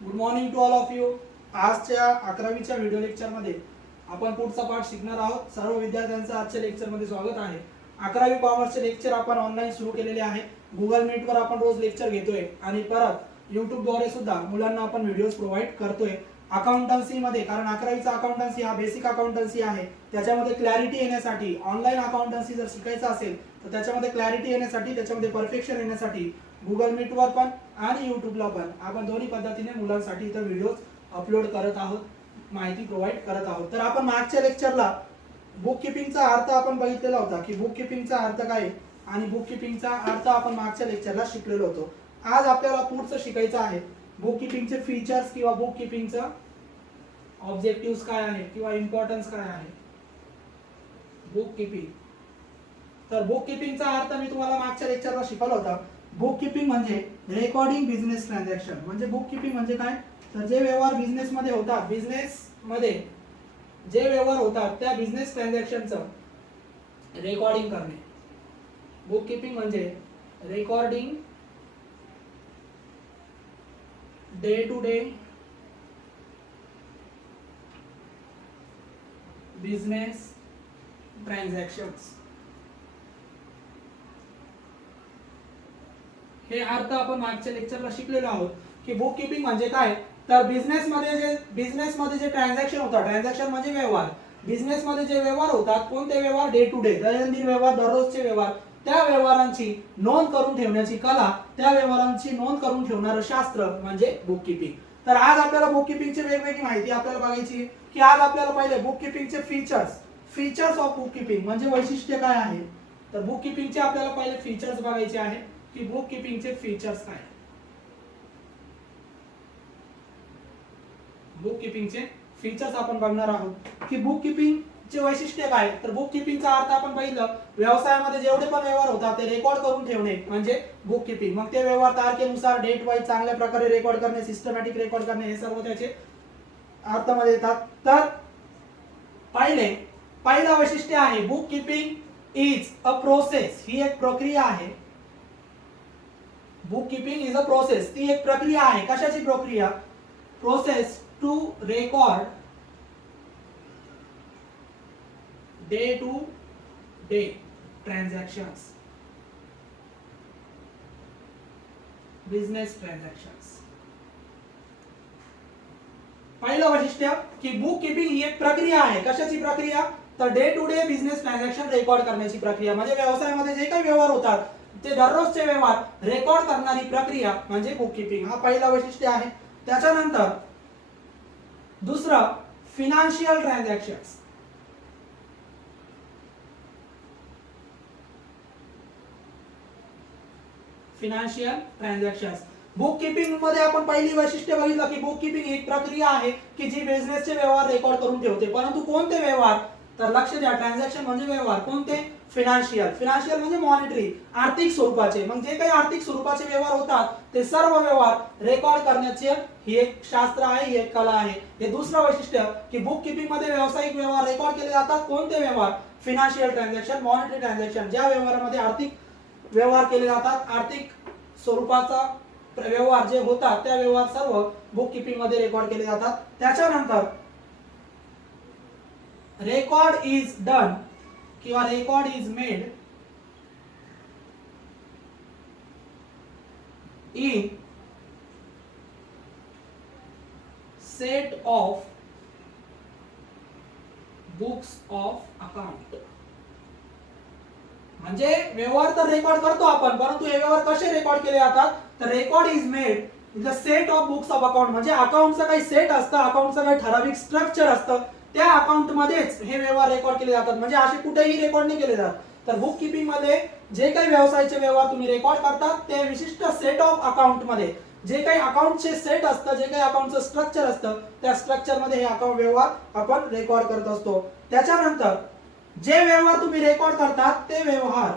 Good morning to all of you. आजच्या 11वीच्या video लेक्चरमध्ये आपण पुढचा पाठ शिकणार आहोत. सर्व विद्यार्थ्यांचं आजच्या लेक्चरमध्ये स्वागत आहे. 11वी कॉमर्सचे लेक्चर आपण ऑनलाईन सुरू केलेले आहे. गुगल मीटवर आपण रोज लेक्चर घेतोय आणि परत यूट्यूबद्वारे सुद्धा मुलांना आपण व्हिडिओज प्रोव्हाइड करतोय. अकाउंटन्सी मध्ये, कारण 11वीचा अकाउंटन्सी हा बेसिक अकाउंटन्सी आहे, त्याच्यामध्ये क्लॅरिटी येण्यासाठी ऑनलाईन अकाउंटन्सी जर शिकायचं असेल तर त्याच्यामध्ये क्लॅरिटी येण्यासाठी, त्याच्यामध्ये परफेक्शन येण्यासाठी गुगल मीटवर पण आणि यूट्यूबला पण आपण दोन्ही पद्धतीने मुलांसाठी इथं व्हिडिओज अपलोड करत आहोत, माहिती प्रोव्हाइड करत आहोत. तर आपण मागच्या लेक्चरला बुक किपिंगचा अर्थ आपण बघितलेला होता की बुक किपिंगचा अर्थ काय आणि बुक किपिंगचा अर्थ आपण मागच्या लेक्चरला शिकलेलो होतो. आज आपल्याला पुढचं शिकायचं आहे बुक किपिंगचे फीचर्स किंवा बुक किपिंगचा ऑब्जेक्टिव्ह काय आहे किंवा इम्पॉर्टन्स काय आहे बुक किपिंग. तर बुक किपिंगचा अर्थ मी तुम्हाला मागच्या लेक्चरला शिकवला होता. बुक किपिंग म्हणजे रेकॉर्डिंग बिझनेस ट्रान्झॅक्शन. म्हणजे बुक किपिंग म्हणजे काय, तर जे व्यवहार बिझनेस मध्ये होतात, बिझनेस मध्ये जे व्यवहार होतात त्या बिझनेस ट्रान्झॅक्शनचं रेकॉर्डिंग करणे. बुक किपिंग म्हणजे recording day to day business transactions. हे अर्थ आपण मागच्या लेक्चरला शिकलेलो आहोत की बुक किपिंग म्हणजे काय, तर बिझनेस मध्ये जे ट्रान्झॅक्शन होतात, ट्रान्झॅक्शन म्हणजे व्यवहार, बिझनेस मध्ये जे व्यवहार होतात, कोणते व्यवहार, डे टू डे दैनंदिन व्यवहार, दररोजचे व्यवहार, त्या व्यवहारांची नोंद करून ठेवण्याची कला, त्या व्यवहारांची नोंद करून ठेवणारं शास्त्र म्हणजे बुक किपिंग. तर आज आपल्याला बुक किपिंगची वेगवेगळी माहिती आपल्याला बघायची की आज आपल्याला पहिले बुक किपिंगचे फीचर्स ऑफ बुक किपिंग म्हणजे वैशिष्ट्य काय आहे. तर बुक किपिंगचे आपल्याला पहिले फीचर्स बघायचे आहे की बुक किपिंगचे फीचर्स काय. बुक किपिंगचे फीचर्स आपण बघणार आहोत की बुक किपिंगचे वैशिष्ट्य काय. तर बुक किपिंगचा अर्थ आपण पाहिलं, व्यवसायामध्ये जेवढे पण व्यवहार होतात ते रेकॉर्ड करून ठेवणे म्हणजे बुक किपिंग. मग ते व्यवहार तारखेनुसार डेट वाईज चांगल्या प्रकारे रेकॉर्ड करणे, सिस्टमॅटिक रेकॉर्ड करणे, हे सर्व त्याचे अर्थामध्ये येतात. तर पहिलं वैशिष्ट्य आहे book keeping is a process. ही एक प्रक्रिया आहे. Book keeping is a process, ती एक प्रक्रिया आहे. कशाची प्रक्रिया, process to record day to day transactions, business transactions. पहिलं वैशिष्ट्य की बुक किपिंग ही एक प्रक्रिया आहे. कशाची प्रक्रिया, तर day to day business transaction record करण्याची प्रक्रिया. म्हणजे व्यवसायामध्ये जे काही व्यवहार होतात ते दररोजचे व्यवहार रेकॉर्ड करणारी प्रक्रिया म्हणजे बुक किपिंग. हा पहिला वैशिष्ट्य आहे. त्याच्यानंतर दुसरं financial transactions. Financial transactions book keeping मध्ये आपण पहिली वैशिष्ट्य बघितलं की बुक किपिंग ही एक प्रक्रिया आहे की जी बिझनेसचे व्यवहार रेकॉर्ड करून ठेवते. परंतु कोणते व्यवहार, तर लक्ष द्या, ट्रान्झॅक्शन म्हणजे व्यवहार कोणते, फिनान्शियल म्हणजे मॉनिटरी, आर्थिक स्वरूपाचे. मग जे काही आर्थिक स्वरूपाचे व्यवहार होतात ते सर्व व्यवहार रेकॉर्ड करण्याचे ही एक शास्त्र आहे, ही एक कला आहे. हे दुसरं वैशिष्ट्य की बुक किपिंग मध्ये व्यावसायिक व्यवहार रेकॉर्ड केले जातात. कोणते व्यवहार, फिनान्शियल ट्रान्झॅक्शन, मॉनिटरी ट्रान्झॅक्शन. ज्या व्यवहारामध्ये आर्थिक व्यवहार केले जातात, आर्थिक स्वरूपाचा व्यवहार जे होतात त्या व्यवहार सर्व बुक किपिंग मध्ये रेकॉर्ड केले जातात. त्याच्यानंतर रेकॉर्ड इज डन किंवा record is made in set of books of account. म्हणजे व्यवहार तर रेकॉर्ड करतो आपण, परंतु हे व्यवहार कसे रेकॉर्ड केले जातात, तर record is made in the set of books of account. म्हणजे अकाउंटचं काही सेट असतं, अकाउंटचं काही ठराविक स्ट्रक्चर असतं, त्या अकाउंट मध्येच हे व्यवहार रेकॉर्ड केले जातात. म्हणजे असे कुठेही रेकॉर्ड नाही केले जात. तर बुक किपिंग मध्ये जे काही व्यवसायाचे व्यवहार तुम्ही रेकॉर्ड करता ते विशिष्ट सेट ऑफ अकाउंट मध्ये, जे काही अकाउंटचे सेट असतं, जे काही अकाउंटचं स्ट्रक्चर असतं, त्या स्ट्रक्चर मध्ये हे अकाउंट व्यवहार आपण रेकॉर्ड करत असतो. त्याच्यानंतर जे व्यवहार तुम्ही रेकॉर्ड करतात ते व्यवहार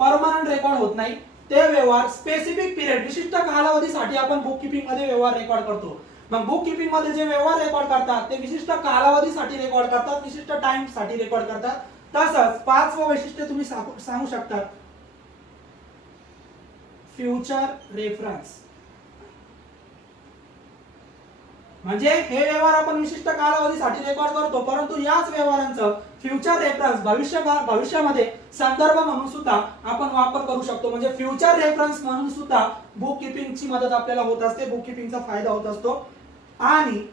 परमनंट रेकॉर्ड होत नाही. ते व्यवहार स्पेसिफिक पिरियड, विशिष्ट कालावधीसाठी आपण बुक किपिंग मध्ये व्यवहार रेकॉर्ड करतो. मग बुक कीपिंग मध्ये जे व्यवहार रेकॉर्ड करतात ते विशिष्ट कालावधीसाठी रेकॉर्ड करतात, विशिष्ट टाइम साठी रेकॉर्ड करतात. तसंच पाचवं वैशिष्ट्य तुम्ही सांगू शकता फ्युचर रेफरन्स म्हणजे हे व्यवहार आपण विशिष्ट कालावधीसाठी रेकॉर्ड करतो, परंतु याच व्यवहारांचं फ्युचर रेफरन्स भविष्यामध्ये संदर्भ म्हणून सुद्धा आपण वापर करू शकतो. म्हणजे फ्युचर रेफरन्स म्हणून सुद्धा बुक किपिंगची मदत आपल्याला होत असते, बुक किपिंगचा फायदा होत असतो. आणि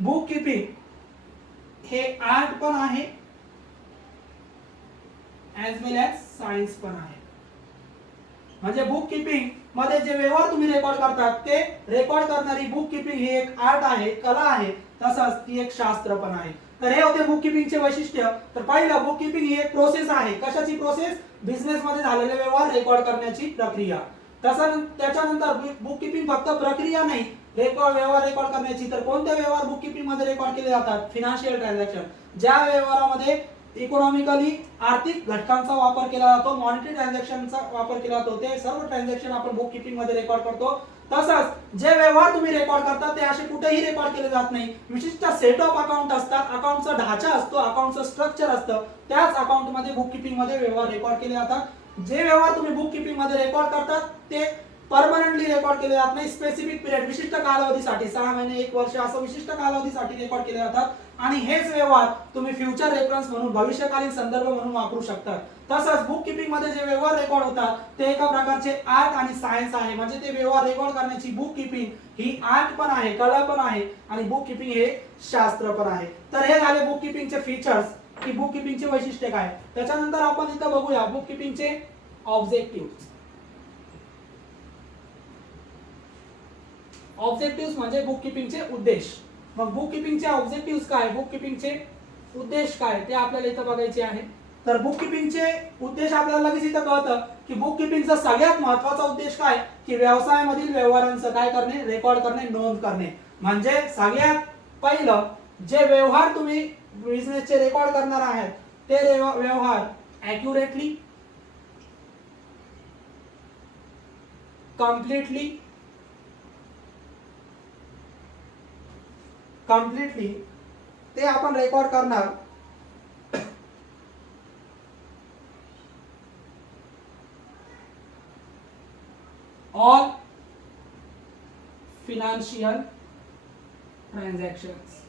बुक किपिंग हे आर्ट पण आहे ऍज वेल ऍज सायन्स पण आहे. म्हणजे बुक किपिंग मध्ये जे व्यवहार तुम्ही रेकॉर्ड करतात ते रेकॉर्ड करणारी बुक किपिंग ही एक आर्ट आहे, कला आहे, तसंच ती एक शास्त्र पण आहे. तर हे होते बुक किपिंगचे वैशिष्ट्य. तर पहिलं, बुक किपिंग ही एक प्रोसेस आहे. कशाची प्रोसेस? बिझनेस मध्ये झालेले व्यवहार रेकॉर्ड करण्याची प्रक्रिया. त्याच्यानंतर बुक किपिंग फक्त प्रक्रिया नाही, व्यवहार रेकॉर्ड करण्याची. तर कोणते व्यवहार बुक किपिंग मध्ये रेकॉर्ड केले जातात? फिनान्शियल ट्रान्झॅक्शन, ज्या व्यवहारामध्ये इकॉनॉमिकली आर्थिक घटकांचा वापर केला जातो, मॉनिटरी ट्रान्झॅक्शनचा वापर केला जातो, ते सर्व ट्रान्झॅक्शन आपण बुक किपिंग मध्ये रेकॉर्ड करतो. तसंच जे व्यवहार तुम्ही रेकॉर्ड करता ते असे कुठेही रेकॉर्ड केले जात नाही. विशिष्ट सेट ऑफ अकाउंट असतात, अकाउंटचा ढाचा असतो, अकाउंटचं स्ट्रक्चर असतं, त्याच अकाउंट मध्ये बुक किपिंग मध्ये व्यवहार रेकॉर्ड केले जातात. जे व्यवहार तुम्ही बुक किपिंग मध्ये रेकॉर्ड करतात ते परमनंटली रेकॉर्ड केले जात नाही, स्पेसिफिक पिरियड, विशिष्ट कालावधीसाठी, 6 महिने, 1 वर्ष असं विशिष्ट कालावधीसाठी रेकॉर्ड केले जातात. आणि हेच व्यवहार तुम्ही फ्युचर रेफरन्स म्हणून, भविष्यकालीन संदर्भ म्हणून वापरू शकता. तसंच बुक किपिंग मध्ये जे व्यवहार रेकॉर्ड होतात ते एका प्रकारचे आर्ट आणि सायन्स आहे. म्हणजे ते व्यवहार रेकॉर्ड करण्याची बुक किपिंग ही आर्ट पण आहे, कला पण आहे, आणि बुक किपिंग हे शास्त्र पण आहे. तर हे झाले बुक किपिंगचे फीचर्स, की बुक किपिंगचे वैशिष्ट्य काय. त्याच्यानंतर आपण इथं बघूया बुक किपिंगचे ऑब्जेक्टिव्ह. ऑब्जेक्टिव्ह म्हणजे बुक किपिंगचे उद्देश. मग बुक किपिंगचे ऑब्जेक्टिव्ह काय, बुक किपिंगचे उद्देश काय, ते आपल्याला इथं बघायचे आहे. तर बुक किपिंगचे उद्देश आपल्याला लगेच इथं कळतं की बुक किपिंगचा सगळ्यात महत्त्वाचा उद्देश काय, की व्यवसायामधील व्यवहारांचं काय करणे, रेकॉर्ड करणे, नोंद करणे. म्हणजे सगळ्यात पहिलं जे व्यवहार तुम्ही बिझनेसचे रेकॉर्ड करणार आहात ते व्यवहार ॲक्युरेटली, कम्प्लिटली ते आपण रेकॉर्ड करणार. All financial transactions.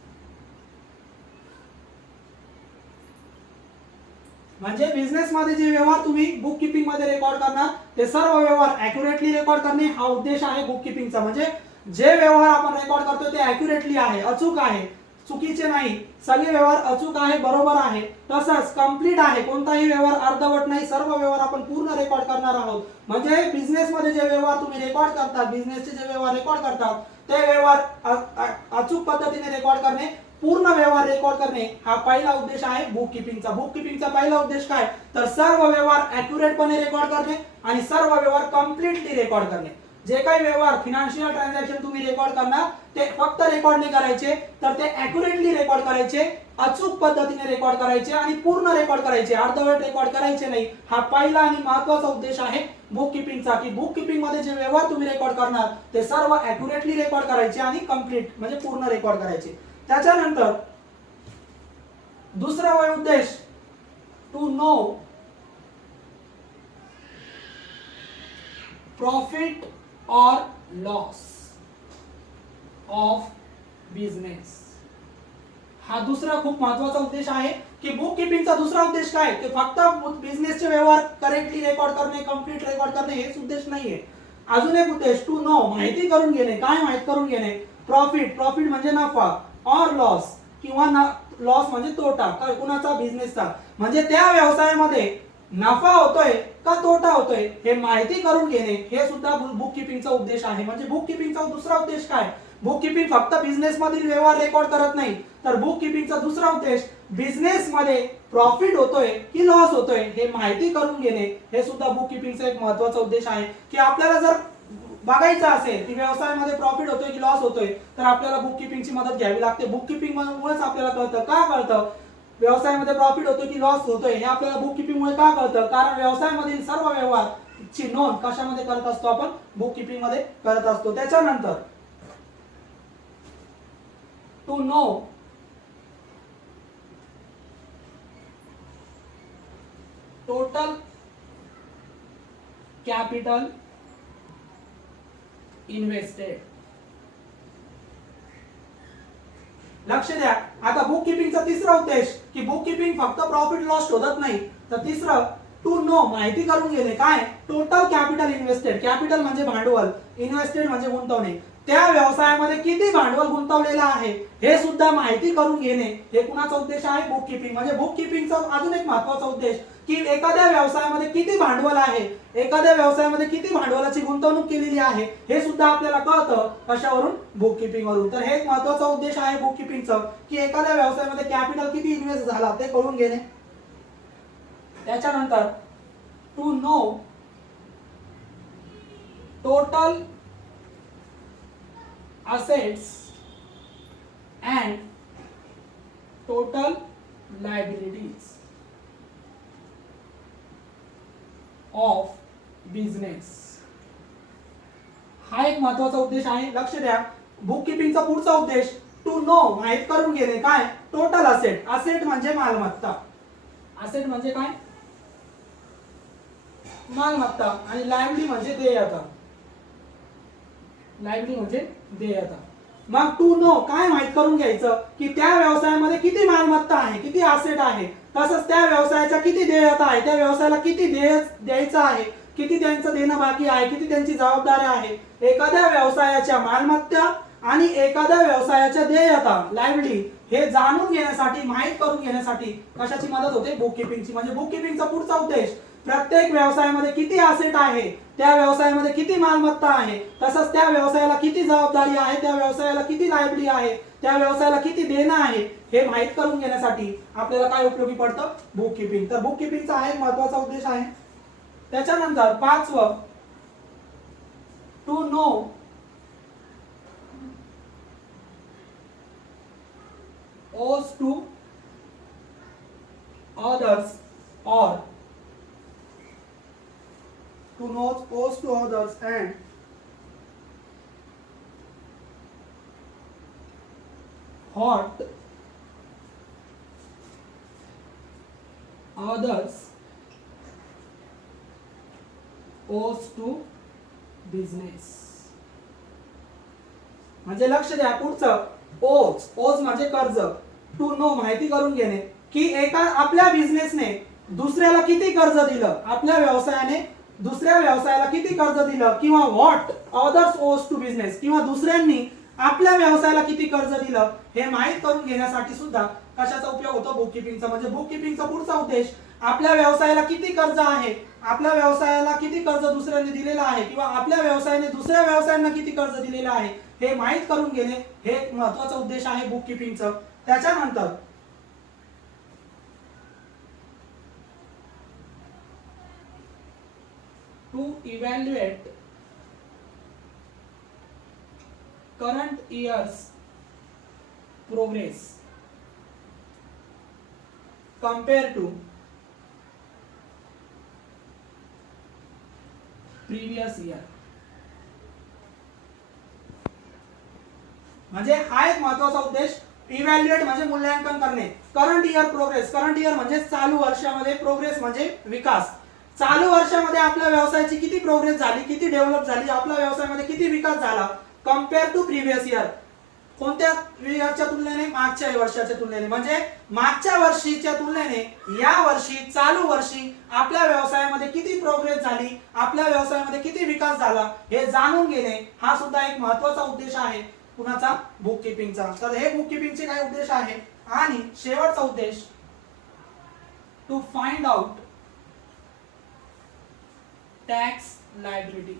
म्हणजे बिझनेस मध्ये जे व्यवहार तुम्ही बुक किपिंग मध्ये रेकॉर्ड करणार ते सर्व व्यवहार ॲक्युरेटली रेकॉर्ड करणे हा उद्देश आहे बुक किपिंगचा. म्हणजे जे व्यवहार आपण रेकॉर्ड करतो ते ॲक्युरेटली आहे, अचूक आहे, चुकीचे नाही, सगळे व्यवहार अचूक आहे, बरोबर आहे. तसंच कंप्लीट आहे, कोणताही व्यवहार अर्धवट नाही, सर्व व्यवहार आपण पूर्ण रेकॉर्ड करणार आहोत. म्हणजे बिझनेस मध्ये जे व्यवहार तुम्ही रेकॉर्ड करतात, बिझनेसचे जे व्यवहार रेकॉर्ड करतात ते व्यवहार अचूक पद्धतीने रेकॉर्ड करणे, पूर्ण व्यवहार रेकॉर्ड करणे हा पहिला उद्देश आहे बुक किपिंगचा. बुक किपिंगचा पहिला उद्देश काय, तर सर्व व्यवहार ॲक्युरेटपणे रेकॉर्ड करणे आणि सर्व व्यवहार कम्प्लिटली रेकॉर्ड करणे. जे काही व्यवहार फिनान्शियल ट्रान्झॅक्शन तुम्ही रेकॉर्ड करणार ते फक्त रेकॉर्ड नाही करायचे, तर ते ॲक्युरेटली रेकॉर्ड करायचे, अचूक पद्धतीने रेकॉर्ड करायचे आणि पूर्ण रेकॉर्ड करायचे, अर्धवट रेकॉर्ड करायचे नाही. हा पहिला आणि महत्त्वाचा उद्देश आहे बुक किपिंगचा, की बुक किपिंग मध्ये जे व्यवहार तुम्ही रेकॉर्ड करणार ते सर्व ॲक्युरेटली रेकॉर्ड करायचे आणि कम्प्लीट म्हणजे पूर्ण रेकॉर्ड करायचे. त्याच्यानंतर दुसरा उद्देश, टू नो प्रॉफिट और लॉस ऑफ बिझनेस. हा दुसरा खूप महत्त्वाचा उद्देश आहे, की बुक किपिंगचा दुसरा उद्देश काय, ते फक्त बिझनेसचे व्यवहार करेक्टली रेकॉर्ड करणे, कम्प्लीट रेकॉर्ड करणे हेच उद्देश नाहीये. अजून एक उद्देश, टू नो माहिती करून घेणे. काय माहिती करून घेणे? प्रॉफिट, प्रॉफिट म्हणजे नफा, और लॉस किंवा लॉस म्हणजे तोटा, कुणाचा, बिझनेसचा. म्हणजे त्या व्यवसायामध्ये नफा होतोय का तोटा होतोय हे माहिती करून घेणे, हे सुद्धा बुक किपिंगचा उद्देश आहे. म्हणजे बुक किपिंगचा दुसरा उद्देश काय, बुक किपिंग फक्त बिझनेस मधील व्यवहार रेकॉर्ड करत नाही, तर बुक किपिंगचा दुसरा उद्देश बिझनेस मध्ये प्रॉफिट होतोय की लॉस होतोय हे माहिती करून घेणे, हे सुद्धा बुक किपिंगचा एक महत्त्वाचा उद्देश आहे. की आपल्याला जर बघायचं असेल की व्यवसायामध्ये प्रॉफिट होतोय की लॉस होतोय तर आपल्याला बुक किपिंगची मदत घ्यावी लागते. बुक किपिंग मुळेच आपल्याला कळतं. का कळतं व्यवसायामध्ये प्रॉफिट होतोय की लॉस होतोय हे आपल्याला बुक किपिंग मुळे का कळतं? कारण व्यवसायामधील सर्व व्यवहार ची नोंद कशामध्ये करत असतो आपण? बुक किपिंग मध्ये करत असतो. त्याच्यानंतर to know total capital invested. लक्ष द्या. आता बुक किपिंगचा तिसरा उद्देश की बुक किपिंग फक्त प्रॉफिट लॉस शोधत नाही, तर तिसरं टू नो माहिती करून घेणे. काय? Total capital invested. कॅपिटल म्हणजे भांडवल, इन्व्हेस्टेड म्हणजे गुंतवणे. त्या व्यवसायामध्ये किती भांडवल गुंतवलेलं आहे हे सुद्धा माहिती करून घेणे. हे कुणाचा उद्देश आहे? Book keeping. म्हणजे बुक किपिंगचा अजून एक महत्त्वाचा उद्देश की एखाद्या व्यवसायामध्ये किती भांडवल आहे, एखाद्या व्यवसायामध्ये किती भांडवलाची गुंतवणूक केलेली आहे हे सुद्धा आपल्याला कळतं. कशावरून? बुक किपिंग वरून. तर हे एक महत्त्वाचा उद्देश आहे बुक किपिंगचा की एखाद्या व्यवसायामध्ये कॅपिटल किती इन्व्हेस्ट झाला ते कळून घेणे. त्याच्यानंतर to know total assets and total liabilities of business. हा एक महत्त्वाचा उद्देश आहे. लक्ष द्या. बुक किपिंगचा पुढचा उद्देश टू नो माहित करून घेणे. काय? Total asset. असेट म्हणजे मालमत्ता. असेट म्हणजे काय? मालमत्ता. आणि लायबिलिटी म्हणजे देयता. लायबिलिटी म्हणजे देयता. मग टू नो काय माहित करून घ्यायचं की त्या व्यवसायामध्ये किती मालमत्ता आहे, किती असेट आहे, तसंच त्या व्यवसायाच्या किती देयता आहे, त्या व्यवसायाला किती देय द्यायचं आहे, किती त्यांचं देणं बाकी आहे, किती त्यांची जबाबदारी आहे. एखाद्या व्यवसायाच्या मालमत्ता आणि एखाद्या व्यवसायाच्या देयता लायबिलिटी हे जाणून घेण्यासाठी, माहित करून घेण्यासाठी कशाची मदत होते? बुक किपिंगची. म्हणजे बुक किपिंगचा पुढचा उद्देश प्रत्येक व्यवसायामध्ये किती असेट आहे, त्या व्यवसायामध्ये किती मालमत्ता आहे, तसंच त्या व्यवसायाला किती जबाबदारी आहे, त्या व्यवसायाला किती लायबिलिटी आहे, त्या व्यवसायाला किती देणं आहे हे माहित करून घेण्यासाठी आपल्याला काय उपयोगी पडतं? Book keeping. तर बुक किपिंगचा हा एक महत्त्वाचा उद्देश आहे. त्याच्यानंतर पाचवं to know owes to others or to know owes to others and what others owes to business. म्हणजे लक्ष द्या. पुढचं ओज म्हणजे कर्ज. टू नो माहिती करून घेणे की एका आपल्या बिझनेसने दुसऱ्याला किती कर्ज दिलं, आपल्या व्यवसायाने दुसऱ्या व्यवसायाला किती कर्ज दिलं, किंवा व्हॉट अदर्स ओज टू बिझनेस, किंवा दुसऱ्यांनी आपल्या व्यवसायाला किती कर्ज दिलं हे माहित करून घेण्यासाठी सुद्धा कशाचा उपयोग होतो? बुक किपिंगचा. म्हणजे बुक किपिंगचा पुढचा उद्देश आपल्या व्यवसायाला किती कर्ज आहे, आपल्या व्यवसायाला किती कर्ज दुसऱ्याने दिलेलं आहे, किंवा आपल्या व्यवसायाने दुसऱ्या व्यवसायांना किती कर्ज दिलेलं आहे हे माहित करून घेणे. हे एक महत्त्वाचा उद्देश आहे बुक किपिंगचा. त्याच्यानंतर to evaluate current years progress compare to previous year. म्हणजे हा एक महत्त्वाचा उद्देश. इव्हॅल्युएट म्हणजे मूल्यांकन करणे. Current year progress. Current year म्हणजे चालू वर्षामध्ये, प्रोग्रेस म्हणजे विकास. चालू वर्षामध्ये आपल्या व्यवसायाची किती प्रोग्रेस झाली, किती डेव्हलप झाली, आपल्या व्यवसायामध्ये किती विकास झाला कंपेअर टू प्रीवियस इयर. कोणत्या इयरच्या तुलनेने? मागच्या वर्षाच्या तुलनेने. म्हणजे मागच्या वर्षीच्या तुलनेने या वर्षी, चालू वर्षी आपल्या व्यवसायामध्ये किती प्रोग्रेस झाली, आपल्या व्यवसायामध्ये किती विकास झाला हे जाणून घेणे हा सुद्धा एक महत्त्वाचा उद्देश आहे कुणाचा? बुक किपिंगचा. तर हे बुक किपिंगचे काय उद्देश आहे. आणि शेवटचा उद्देश to find out tax liability.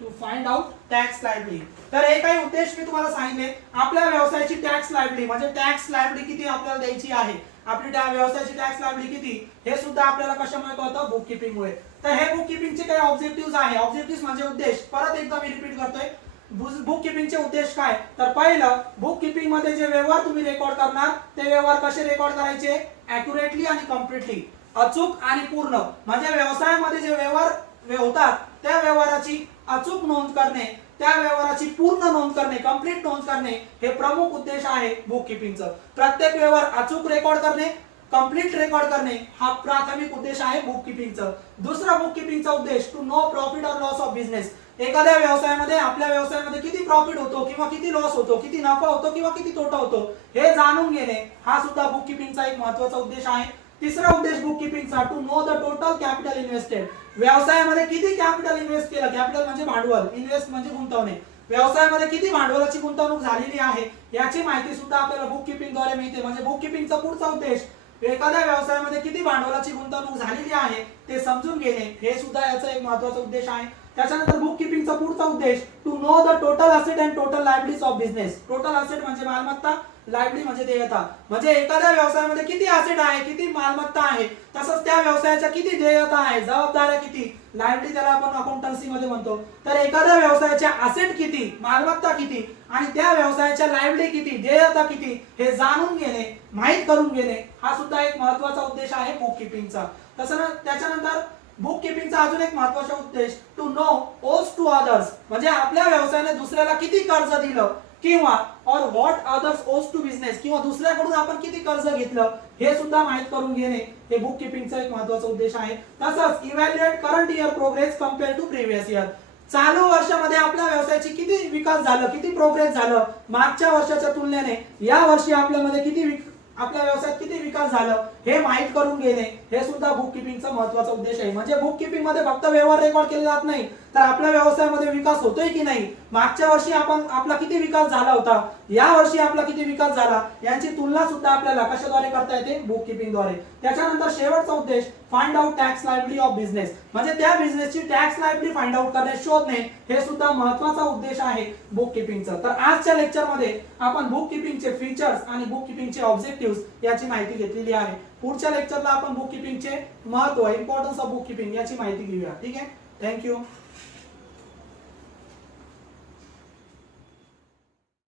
To find out tax liability. तर हे काही उद्देश मी तुम्हाला सांगितले. आपल्या व्यवसायाची टॅक्स लायबिलिटी म्हणजे टॅक्स लायबिलिटी किती आपल्याला द्यायची आहे, आपली व्यवसायाची टॅक्स लायबिलिटी किती, हे सुद्धा आपल्याला कशामुळे कळतं? बुक किपिंग मुळे. तर हे बुक किपिंगचे काही ऑब्जेक्टिव्ह आहे. ऑब्जेक्टिव्ह म्हणजे उद्देश. परत एकदा मी रिपीट करतोय. बुक किपिंगचे उद्देश काय? तर पहिलं, बुक किपिंग मध्ये जे व्यवहार तुम्ही रेकॉर्ड करणार ते व्यवहार कसे रेकॉर्ड करायचे? ॲक्युरेटली आणि कम्प्लिटली. अचूक आणि पूर्ण. म्हणजे व्यवसायामध्ये जे व्यवहार होतात त्या व्यवहाराची अचूक नोंद करणे, त्या व्यवहाराची पूर्ण नोंद करणे, कंप्लीट नोंद करणे हे प्रमुख उद्देश आहे बुक किपिंगचं. प्रत्येक व्यवहार अचूक रेकॉर्ड करणे, कंप्लीट रेकॉर्ड करणे हा प्राथमिक उद्देश आहे बुक किपिंगचा। दुसरा बुक किपिंगचा उद्देश टू नो प्रॉफिट और लॉस ऑफ बिझनेस। एखाद्या व्यवसायामध्ये आपल्या व्यवसायामध्ये किती प्रॉफिट होतो किंवा किती लॉस होतो, किती नफा होतो किंवा किती तोटा होतो हे जाणून घेणे हा सुद्धा बुक किपिंगचा एक महत्त्वाचा उद्देश आहे। तिसरा उद्देश बुक किपिंगचा to know the total capital invested. व्यवसायामध्ये किती कॅपिटल इन्व्हेस्ट केलं, कॅपिटल म्हणजे भांडवल, इन्व्हेस्ट म्हणजे गुंतवणे, व्यवसायामध्ये किती भांडवलाची गुंतवणूक झालेली आहे याची माहिती सुद्धा आपल्याला बुक किपिंग द्वारे मिळते। म्हणजे बुक किपिंगचा पुढचा उद्देश एखाद्या व्यवसायामध्ये किती भांडवलाची गुंतवणूक झालेली आहे ते समजून घेणे हे सुद्धा याचा एक महत्त्वाचा उद्देश आहे। त्याच्यानंतर बुक किपिंगचा पुढचा उद्देश to know the total asset and total liabilities of business. Total asset म्हणजे मालमत्ता, लायबिलिटी म्हणजे देयता। म्हणजे एखाद्या व्यवसायामध्ये किती असेट आहे, किती मालमत्ता आहे, तसंच त्या व्यवसायाच्या किती देयता आहे, जबाबदाऱ्या किती, लायबिलिटी त्याला आपण अकाउंटन्सी मध्ये म्हणतो। तर एखाद्या व्यवसायाच्या असेट किती, मालमत्ता किती आणि त्या व्यवसायाच्या लायबिलिटी किती, देयता किती हे जाणून घेणे, माहित करून घेणे हा सुद्धा एक महत्त्वाचा उद्देश आहे बुक किपिंगचा। त्याच्यानंतर बुक किपिंगचा अजून एक महत्त्वाचा उद्देश टू नो ओज टू अदर्स। म्हणजे आपल्या व्यवसायाने दुसऱ्याला किती कर्ज दिलं किंवा और व्हॉट अदर्स ओज टू बिझनेस, किंवा दुसऱ्याकडून आपण किती कर्ज घेतलं हे सुद्धा माहित करून घेणे हे बुक किपिंगचा एक महत्त्वाचा उद्देश आहे। तसंच evaluate current year progress compare to previous year. चालू वर्षामध्ये आपल्या व्यवसायाची किती विकास झालं, किती प्रोग्रेस झालं मागच्या वर्षाच्या तुलनेने या वर्षी आपल्यामध्ये आपल्या व्यवसायात किती विकास झालं हे माहित करून घेणे हे सुद्धा बुक किपिंगचा महत्त्वाचा उद्देश आहे। म्हणजे बुक किपिंग मध्ये फक्त व्यवहार रेकॉर्ड केले जात नाही, तर आपल्या व्यवसायामध्ये विकास होतोय की नाही, मागच्या वर्षी आपला किती विकास झाला होता, या वर्षी आपला किती विकास झाला यांची तुलना सुद्धा आपल्याला कशाद्वारे करता येते, बुक किपिंग द्वारे। त्याच्यानंतर शेवटचा उद्देश find out tax liability of business. म्हणजे त्या बिझनेसची टॅक्स लायबिलिटी फाइंड आउट करणे, शोधणे हे सुद्धा महत्त्वाचा उद्देश आहे बुक किपिंगचा। तर आजच्या लेक्चर मध्ये आपण बुक किपिंगचे फीचर्स आणि बुक किपिंगचे ऑब्जेक्टिव्ह याची माहिती घेतलेली आहे। पुढच्या लेक्चरला आपण बुक किपिंगचे महत्त्व, इम्पॉर्टन्स ऑफ बुक किपिंग याची माहिती घेऊया। ठीक आहे, थँक्यू।